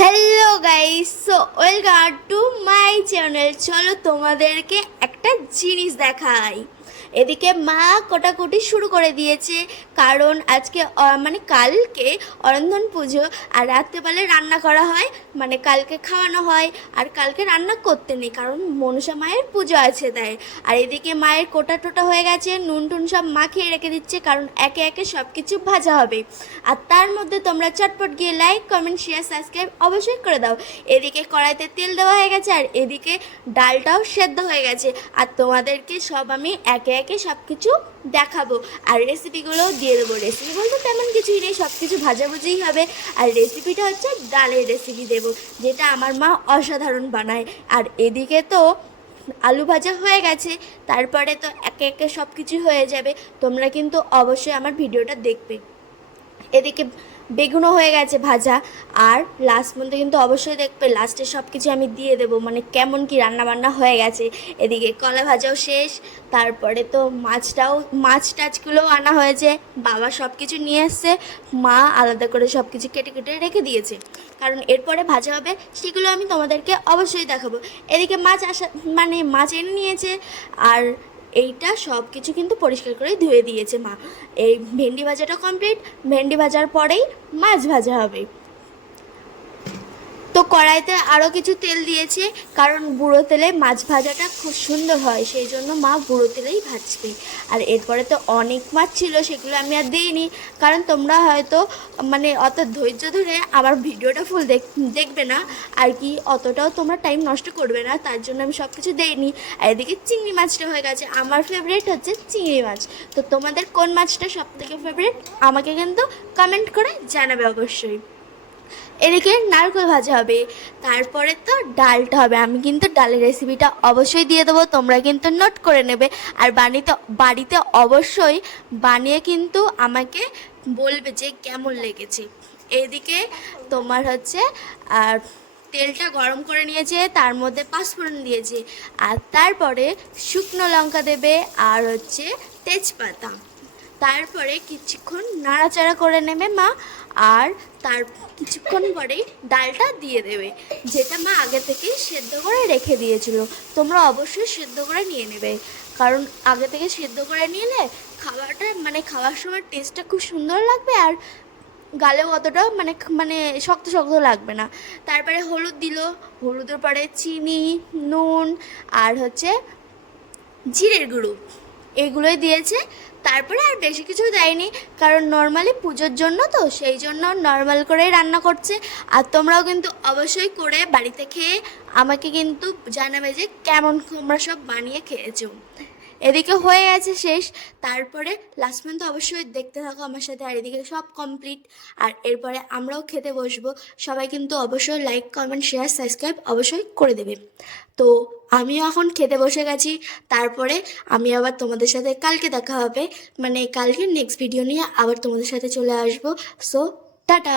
Hello guys, so welcome to my channel. চলো তোমাদেরকে একটা জিনিস দেখাই। এদিকে মা কোটাকুটি শুরু করে দিয়েছে, কারণ আজকে মানে কালকে অরন্ধন পুজো, আর রাত্রেবেলায় রান্না করা হয়, মানে কালকে খাওয়ানো হয়। আর কালকে রান্না করতে নেই, কারণ মনসা মায়ের পুজো আছে তাই। আর এদিকে মায়ের কোটা টোটা হয়ে গেছে, নুন টুন সব মাখিয়ে রেখে দিচ্ছে, কারণ একে একে সব কিছু ভাজা হবে। আর তার মধ্যে তোমরা চটপট গিয়ে লাইক কমেন্ট শেয়ার সাবস্ক্রাইব অবশ্যই করে দাও। এদিকে কড়াইতে তেল দেওয়া হয়ে গেছে, আর এদিকে ডালটাও সেদ্ধ হয়ে গেছে। আর তোমাদেরকে সব আমি একে একে সব কিছু দেখাবো, আর রেসিপিগুলোও দিয়ে দেবো। রেসিপি বলতে তেমন কিছুই নেই, সব কিছু ভাজাভুজিই হবে। আর রেসিপিটা হচ্ছে ডালের রেসিপি দেবো, যেটা আমার মা অসাধারণ বানায়। আর এদিকে তো আলু ভাজা হয়ে গেছে, তারপরে তো একে একে সব কিছু হয়ে যাবে। তোমরা কিন্তু অবশ্যই আমার ভিডিওটা দেখবে। এদিকে বেগুনও হয়ে গেছে ভাজা। আর লাস্ট মধ্যে কিন্তু অবশ্যই দেখবে, লাস্টে সব কিছু আমি দিয়ে দেবো, মানে কেমন কি রান্না বান্না হয়ে গেছে। এদিকে কলা ভাজাও শেষ, তারপরে তো মাছ টাছগুলোও আনা হয়েছে। বাবা সব কিছু নিয়ে এসছে, মা আলাদা করে সব কিছু কেটে কেটে রেখে দিয়েছে, কারণ এরপরে ভাজা হবে, সেগুলো আমি তোমাদেরকে অবশ্যই দেখাবো। এদিকে মাছ এনে নিয়েছে। আর এইটা সব কিছু কিন্তু পরিষ্কার করে ধুয়ে দিয়েছে মা। এই ভেন্ডি ভাজাটা কমপ্লিট, ভেন্ডি ভাজার পরেই মাছ ভাজা হবে। তো কড়াইতে আরও কিছু তেল দিয়েছে, কারণ গুঁড়ো তেলে মাছ ভাজাটা খুব সুন্দর হয়, সেই জন্য মা গুঁড়ো তেলেই ভাজবে। আর এরপরে তো অনেক মাছ ছিল, সেগুলো আমি আর দিইনি, কারণ তোমরা হয়তো মানে অত ধৈর্য ধরে আমার ভিডিওটা ফুল দেখবে না আর কি, অতটাও তোমরা টাইম নষ্ট করবে না, তার জন্য আমি সব কিছু দিইনি। আর এদিকে চিংড়ি মাছটা হয়ে গেছে, আমার ফেভারিট হচ্ছে চিংড়ি মাছ। তো তোমাদের কোন মাছটা সবথেকে ফেভারিট আমাকে কিন্তু কমেন্ট করে জানাবে অবশ্যই। এদিকে নারকেল ভাজা হবে, তারপরে তো ডালটা হবে। আমি কিন্তু ডালের রেসিপিটা অবশ্যই দিয়ে দেবো, তোমরা কিন্তু নোট করে নেবে। আর বাড়িতে অবশ্যই বানিয়ে কিন্তু আমাকে বলবে যে কেমন লেগেছে। এদিকে তোমার হচ্ছে আর তেলটা গরম করে নিয়েছে, তার মধ্যে পাঁচফোড়ন দিয়েছে, আর তারপরে শুকনো লঙ্কা দেবে, আর হচ্ছে তেজপাতা। তারপরে কিছুক্ষণ নাড়াচাড়া করে নেবে মা, আর তার কিছুক্ষণ পরেই ডালটা দিয়ে দেবে, যেটা মা আগে থেকেই সেদ্ধ করে রেখে দিয়েছিল। তোমরা অবশ্যই সেদ্ধ করে নিয়ে নেবে, কারণ আগে থেকে সেদ্ধ করে নিলে খাওয়ার সময় টেস্টটা খুব সুন্দর লাগবে, আর গালেও অতটাও মানে শক্ত শক্ত লাগবে না। তারপরে হলুদ দিল, হলুদের পরে চিনি, নুন, আর হচ্ছে জিরের গুঁড়ো, এগুলোই দিয়েছে। তারপরে আর বেশি কিছু দেয়নি, কারণ নর্মালি পুজোর জন্য তো, সেই জন্য নর্মাল করেই রান্না করছে। আর তোমরাও কিন্তু অবশ্যই করে বাড়িতে খেয়ে আমাকে কিন্তু জানাবে যে কেমন তোমরা সব বানিয়ে খেয়েছো। এদিকে হয়ে গেছে শেষ, তারপরে লাস্ট পর্যন্ত অবশ্যই দেখতে থাকো আমার সাথে। আর এদিকে সব কমপ্লিট, আর এরপরে আমরাও খেতে বসবো। সবাই কিন্তু অবশ্যই লাইক কমেন্ট শেয়ার সাবস্ক্রাইব অবশ্যই করে দেবে। তো আমিও এখন খেতে বসে গেছি, তারপরে আমি আবার তোমাদের সাথে কালকে দেখা হবে, মানে কালকে নেক্সট ভিডিও নিয়ে আবার তোমাদের সাথে চলে আসবো। So tata.